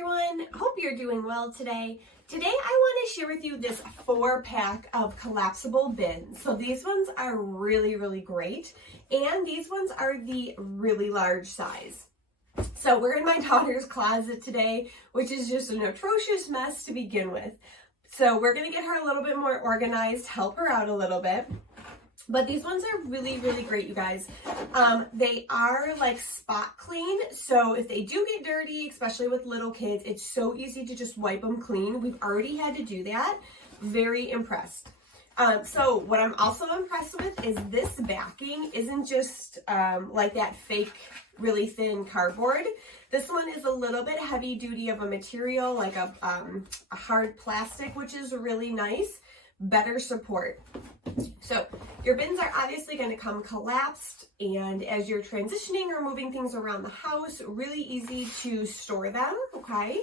everyone. Hope you're doing well today. Today I want to share with you this 4-pack of collapsible bins. So these ones are really great, and these ones are the really large size. So we're in my daughter's closet today, which is just an atrocious mess to begin with. So we're going to get her a little bit more organized, help her out a little bit. But these ones are really great, you guys. They are like spot clean. So if they do get dirty, especially with little kids, it's so easy to just wipe them clean. We've already had to do that. Very impressed. So what I'm also impressed with is this backing isn't just like that fake, really thin cardboard. This one is a little bit heavy duty of a material, like a hard plastic, which is really nice. Better support. So your bins are obviously going to come collapsed, and as you're transitioning or moving things around the house, really easy to store them, okay?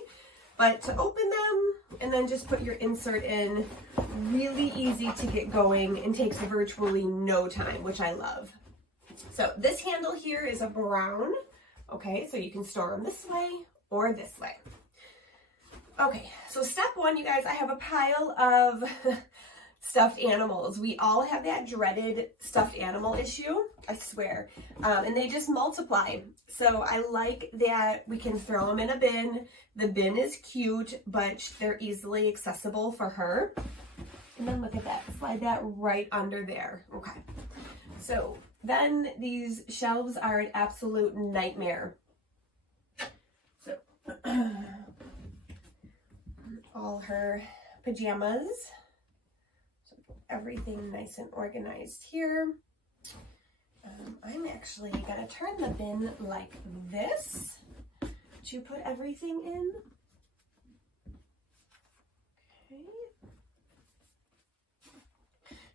But to open them and then just put your insert in, really easy to get going and takes virtually no time, which I love. So this handle here is a brown, okay? So you can store them this way or this way. Okay, so step one, you guys, I have a pile of stuffed animals. We all have that dreaded stuffed animal issue, I swear, and they just multiply. So I like that we can throw them in a bin. The bin is cute, but they're easily accessible for her. And then look at that, slide that right under there. Okay, so then these shelves are an absolute nightmare. So all her pajamas. So everything nice and organized here. I'm actually going to turn the bin like this to put everything in. Okay.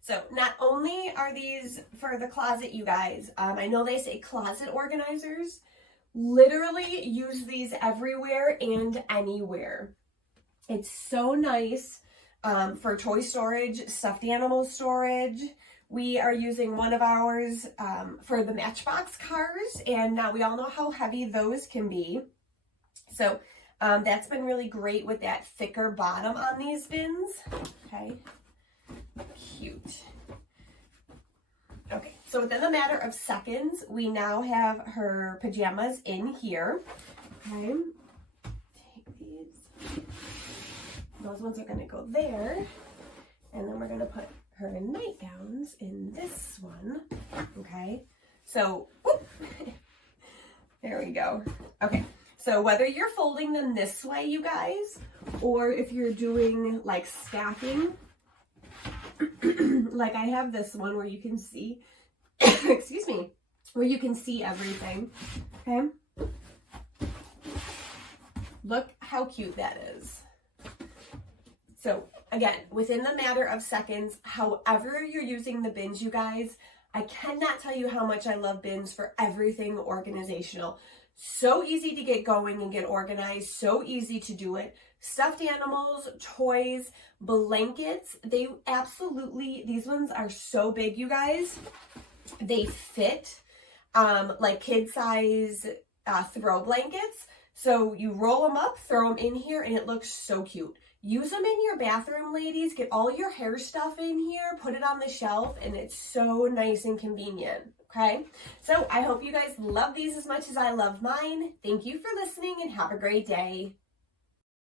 So not only are these for the closet, you guys, I know they say closet organizers. Literally use these everywhere and anywhere. It's so nice for toy storage, stuffed animal storage. We are using one of ours for the Matchbox cars, and now we all know how heavy those can be. So that's been really great with that thicker bottom on these bins. Okay, cute. Okay, so within a matter of seconds, we now have her pajamas in here. Okay, take these. Those ones are going to go there, and then we're going to put her nightgowns in this one, okay? So, whoop, there we go. Okay, so whether you're folding them this way, you guys, or if you're doing like stacking, like I have this one where you can see, excuse me, where you can see everything, okay? Look how cute that is. So again, within the matter of seconds, however you're using the bins, you guys, I cannot tell you how much I love bins for everything organizational. So easy to get going and get organized, so easy to do it. Stuffed animals, toys, blankets, they absolutely, these ones are so big, you guys. They fit like kid size throw blankets. So you roll them up, throw them in here, and it looks so cute. Use them in your bathroom, ladies. Get all your hair stuff in here, put it on the shelf, and it's so nice and convenient, okay? So I hope you guys love these as much as I love mine. Thank you for listening, and have a great day.